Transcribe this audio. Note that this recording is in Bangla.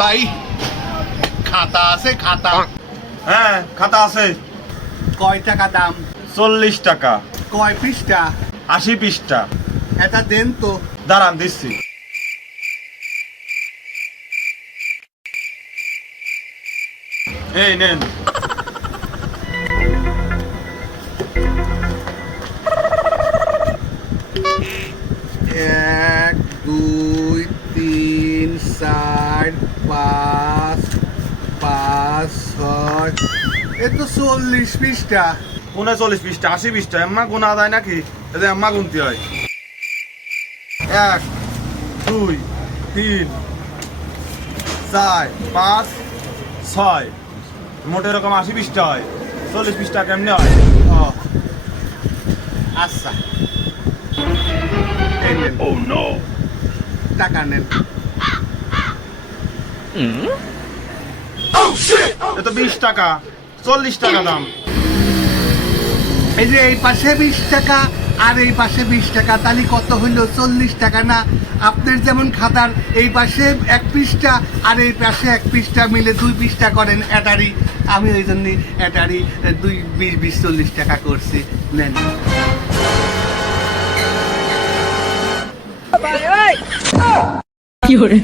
ভাই খাতা আছে খাতা? হ্যাঁ খাতা আছে। কয় টাকা দাম? 40 টাকা। কয় পৃষ্ঠা? 80 পৃষ্ঠা। এটা দেন তো। দাঁড়ান দিচ্ছি। এই নেন। এক দুই তিন চার পাঁচ পাঁচ ছয়, এ তো 40 পৃষ্ঠা। 39 পৃষ্ঠা 80 পৃষ্ঠা এম্মা গুনা যায় নাকি? এতে এম্মা গুনতে হয়। 1 2 3 4 5 6 মোট এরকম 80 পৃষ্ঠা হয়। 40 পৃষ্ঠা কেমনে হয়? ও আচ্ছা, এই নেন। Oh no! টাকা নেন। এ তো 20 টাকা, 40 টাকা দাম। এই যে এই পাশে 20 টাকা আর এই পাশে 20 টাকা, তাহলে কত হইলো? 40 টাকা না? আপনার যেমন খাতার এই পাশে 1 পৃষ্ঠা আর এই পাশে 1 পৃষ্ঠা মিলে 2 পৃষ্ঠা করেন এটারি। আমি ওই জন্য এটারি 2 20 20 40 টাকা করছি। নেন। কি hore